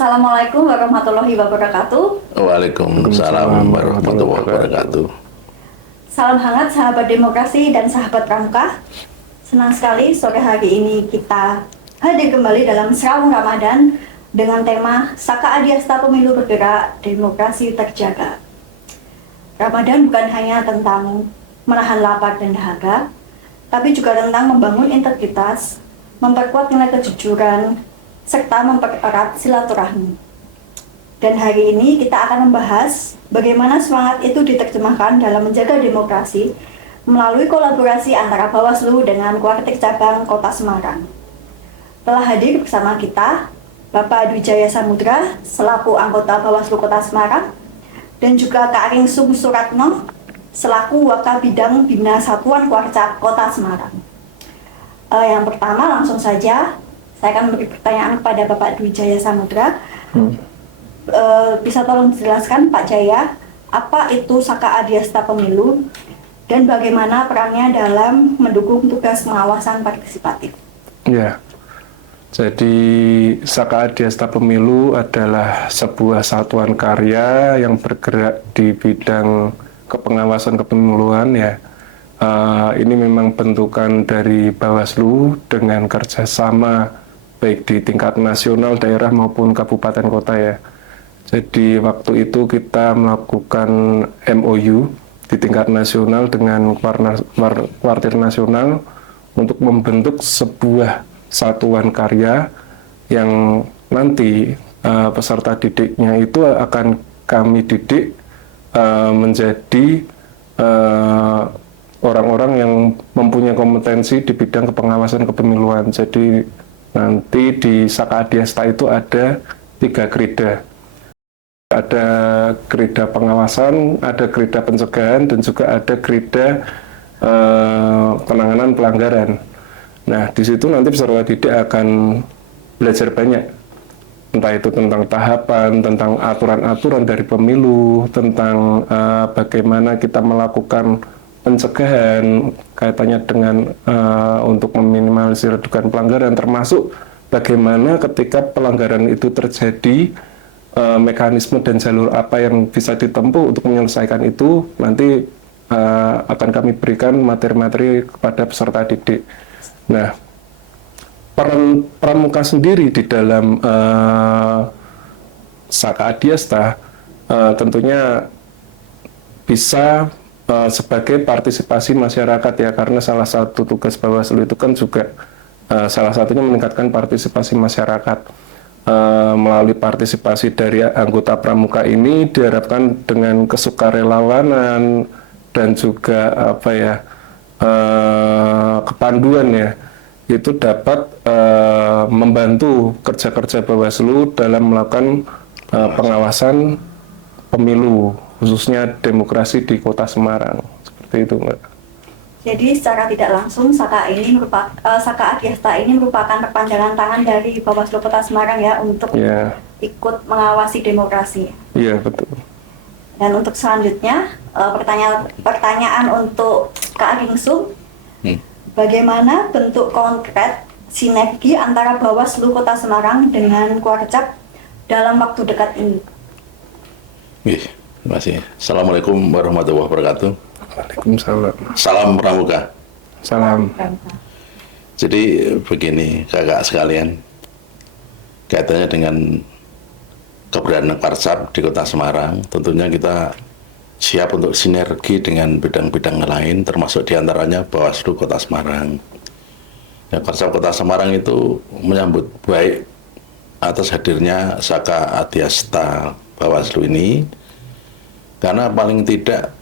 Assalamualaikum warahmatullahi wabarakatuh. Waalaikumsalam warahmatullahi wabarakatuh. Salam hangat sahabat demokrasi dan sahabat pramuka. Senang sekali sore hari ini kita hadir kembali dalam Serawung Ramadan dengan tema Saka Adiasta Pemilu Bergerak, Demokrasi Terjaga. Ramadan bukan hanya tentang menahan lapar dan dahaga, tapi juga tentang membangun integritas, memperkuat nilai kejujuran, serta mempererat silaturahmi. Dan hari ini kita akan membahas bagaimana semangat itu diterjemahkan dalam menjaga demokrasi melalui kolaborasi antara Bawaslu dengan Kuartir Cabang Kota Semarang. Telah hadir bersama kita Bapak Dwi Jaya Samudra selaku anggota Bawaslu Kota Semarang dan juga Kak Ringsum Suratno selaku Wakabidang Bina Satuan Kuarcap Kota Semarang. Yang pertama langsung saja saya akan memberi pertanyaan kepada Bapak Dwi Jaya Samudra. Bisa tolong dijelaskan Pak Jaya, apa itu Saka Adiasta Pemilu dan bagaimana perannya dalam mendukung tugas pengawasan partisipatif? Ya, jadi Saka Adiasta Pemilu adalah sebuah satuan karya yang bergerak di bidang kepengawasan kepemiluan ya. Ini memang bentukan dari Bawaslu dengan kerjasama baik di tingkat nasional, daerah maupun kabupaten kota ya. Jadi waktu itu kita melakukan MOU di tingkat nasional dengan Kuartir Nasional untuk membentuk sebuah satuan karya yang nanti peserta didiknya itu akan kami didik menjadi orang-orang yang mempunyai kompetensi di bidang kepengawasan kepemiluan. Jadi nanti di Saka Adiasta itu ada 3 grida. Ada grida pengawasan, ada grida pencegahan, dan juga ada grida penanganan pelanggaran. Nah, di situ nanti peserta didik akan belajar banyak. Entah itu tentang tahapan, tentang aturan-aturan dari pemilu, tentang bagaimana kita melakukan pencegahan kaitannya dengan untuk meminimalisir dugaan pelanggaran, termasuk bagaimana ketika pelanggaran itu terjadi, mekanisme dan jalur apa yang bisa ditempuh untuk menyelesaikan itu nanti akan kami berikan materi-materi kepada peserta didik. Nah, peran pramuka sendiri di dalam Saka Adiasta tentunya bisa sebagai partisipasi masyarakat ya, karena salah satu tugas Bawaslu itu kan juga salah satunya meningkatkan partisipasi masyarakat. Melalui partisipasi dari anggota pramuka ini diharapkan dengan kesukarelawanan dan juga kepanduan ya, itu dapat membantu kerja-kerja Bawaslu dalam melakukan pengawasan pemilu, khususnya demokrasi di Kota Semarang. Seperti itu, Mbak. Jadi secara tidak langsung Saka Adiasta ini merupakan perpanjangan tangan dari Bawaslu Kota Semarang ya untuk ikut mengawasi demokrasi. Iya, betul. Dan untuk selanjutnya pertanyaan untuk Kak Ringsum, bagaimana bentuk konkret sinergi antara Bawaslu Kota Semarang dengan Kuarcap dalam waktu dekat ini? Terima kasih. Assalamualaikum warahmatullahi wabarakatuh. Waalaikumsalam. Salam pramuka. Salam. Jadi begini kakak sekalian, kaitannya dengan keberadaan Kuarcap di Kota Semarang, tentunya kita siap untuk sinergi dengan bidang-bidang lain, termasuk diantaranya Bawaslu Kota Semarang. Ya, Kuarcap Kota Semarang itu menyambut baik atas hadirnya Saka Adiasta Bawaslu ini, karena paling tidak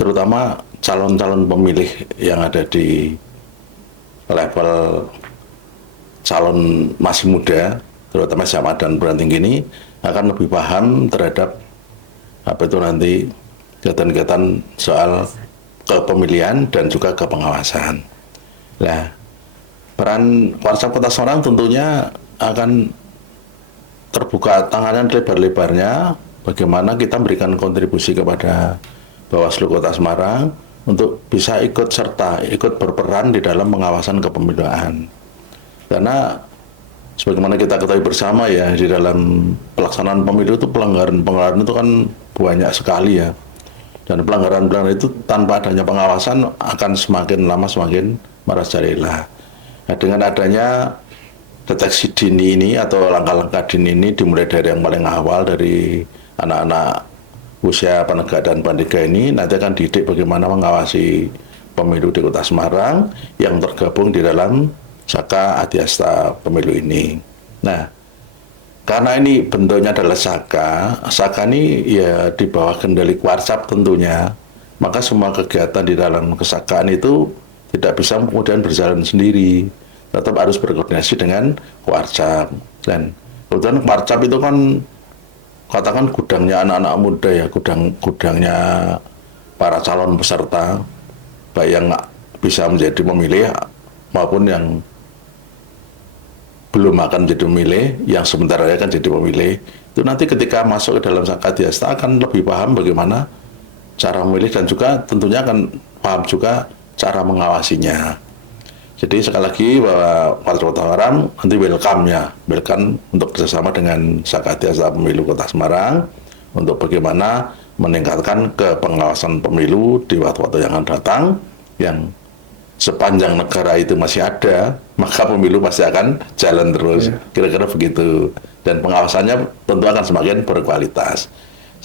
terutama calon-calon pemilih yang ada di level calon masih muda, terutama SMA dan perguruan tinggi ini akan lebih paham terhadap apa itu nanti kegiatan-kegiatan soal kepemilihan dan juga kepengawasan. Nah, peran Kuarcap Kota Semarang tentunya akan terbuka tangannya lebar-lebarnya bagaimana kita memberikan kontribusi kepada Bawaslu Kota Semarang untuk bisa ikut serta, ikut berperan di dalam pengawasan kepemiluan. Karena sebagaimana kita ketahui bersama ya, di dalam pelaksanaan pemilu itu pelanggaran itu kan banyak sekali ya. Dan pelanggaran itu tanpa adanya pengawasan akan semakin lama semakin merajalela. Nah, dengan adanya deteksi dini ini atau langkah-langkah dini ini dimulai dari yang paling awal, dari anak-anak usia penegak dan pendidikan ini, nanti akan didik bagaimana mengawasi pemilu di Kota Semarang yang tergabung di dalam Saka Adiasta Pemilu ini. Nah, karena ini bentuknya adalah Saka ini ya di bawah kendali Warcap tentunya, maka semua kegiatan di dalam kesakaan itu tidak bisa kemudian berjalan sendiri, tetap harus berkoordinasi dengan Warcap. Dan kemudian Warcap itu kan katakan gudangnya anak-anak muda ya, gudangnya para calon peserta, baik yang bisa menjadi pemilih maupun yang belum akan menjadi pemilih, yang sementara akan jadi pemilih. Itu nanti ketika masuk ke dalam Saka Adiasta akan lebih paham bagaimana cara memilih dan juga tentunya akan paham juga cara mengawasinya. Jadi sekali lagi bahwa Warga Kota Semarang nanti welcome untuk bersama dengan Saka Adiasta Pemilu Kota Semarang untuk bagaimana meningkatkan kepengawasan pemilu di waktu-waktu yang akan datang, yang sepanjang negara itu masih ada, maka pemilu pasti akan jalan terus. Kira-kira begitu. Dan pengawasannya tentu akan semakin berkualitas.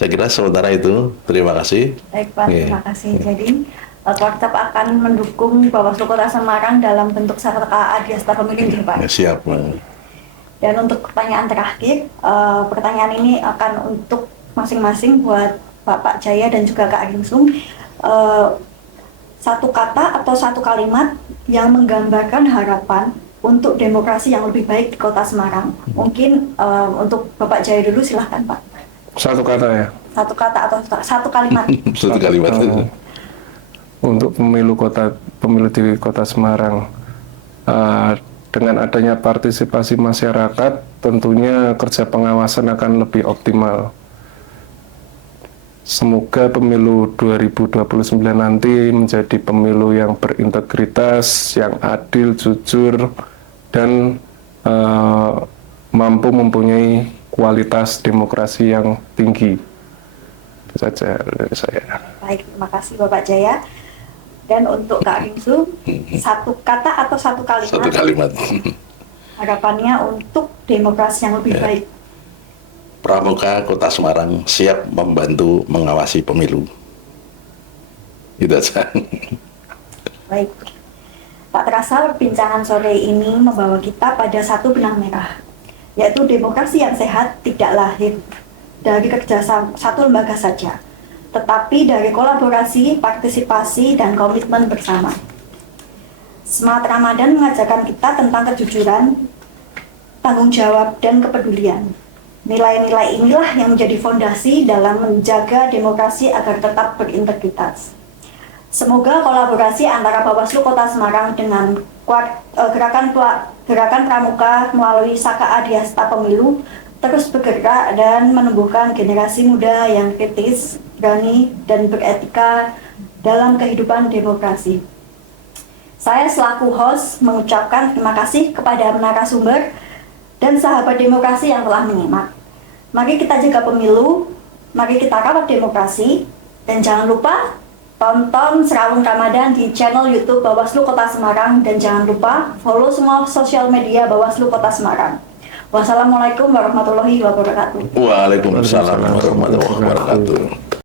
Saya kira sementara itu. Terima kasih. Baik Pak, terima kasih. Jadi Warcap akan mendukung Bawaslu Kota Semarang dalam bentuk Saka Adiasta Pemilu ya Pak? Ya, siap. Dan untuk pertanyaan terakhir, pertanyaan ini akan untuk masing-masing buat Bapak Jaya dan juga Kak Aringsum. Satu kata atau satu kalimat yang menggambarkan harapan untuk demokrasi yang lebih baik di Kota Semarang. Mungkin untuk Bapak Jaya dulu, silahkan Pak. Satu kata ya? Satu kata atau satu kalimat? Satu kalimat. Untuk pemilu di Kota Semarang, dengan adanya partisipasi masyarakat, tentunya kerja pengawasan akan lebih optimal. Semoga pemilu 2029 nanti menjadi pemilu yang berintegritas, yang adil, jujur, dan mampu mempunyai kualitas demokrasi yang tinggi. Itu saja dari saya. Baik, terima kasih Bapak Jaya. Dan untuk Kak Aringsum, satu kata atau satu kalimat? Satu kalimat. Harapannya untuk demokrasi yang lebih baik. Pramuka Kota Semarang siap membantu mengawasi pemilu. Itu saja. Baik. Tak terasa perbincangan sore ini membawa kita pada satu benang merah, yaitu demokrasi yang sehat tidak lahir dari kerjasama satu lembaga saja, tetapi dari kolaborasi, partisipasi, dan komitmen bersama. Semangat Ramadan mengajarkan kita tentang kejujuran, tanggung jawab, dan kepedulian. Nilai-nilai inilah yang menjadi fondasi dalam menjaga demokrasi agar tetap berintegritas. Semoga kolaborasi antara Bawaslu Kota Semarang dengan Gerakan Pramuka melalui Saka Adiasta Pemilu terus bergerak dan menumbuhkan generasi muda yang kritis, berani, dan beretika dalam kehidupan demokrasi. Saya selaku host mengucapkan terima kasih kepada narasumber dan sahabat demokrasi yang telah menyimak. Mari kita jaga pemilu, mari kita rawat demokrasi, dan jangan lupa tonton Serawung Ramadan di channel YouTube Bawaslu Kota Semarang, dan jangan lupa follow semua sosial media Bawaslu Kota Semarang. Wassalamualaikum warahmatullahi wabarakatuh. Waalaikumsalam warahmatullahi wabarakatuh.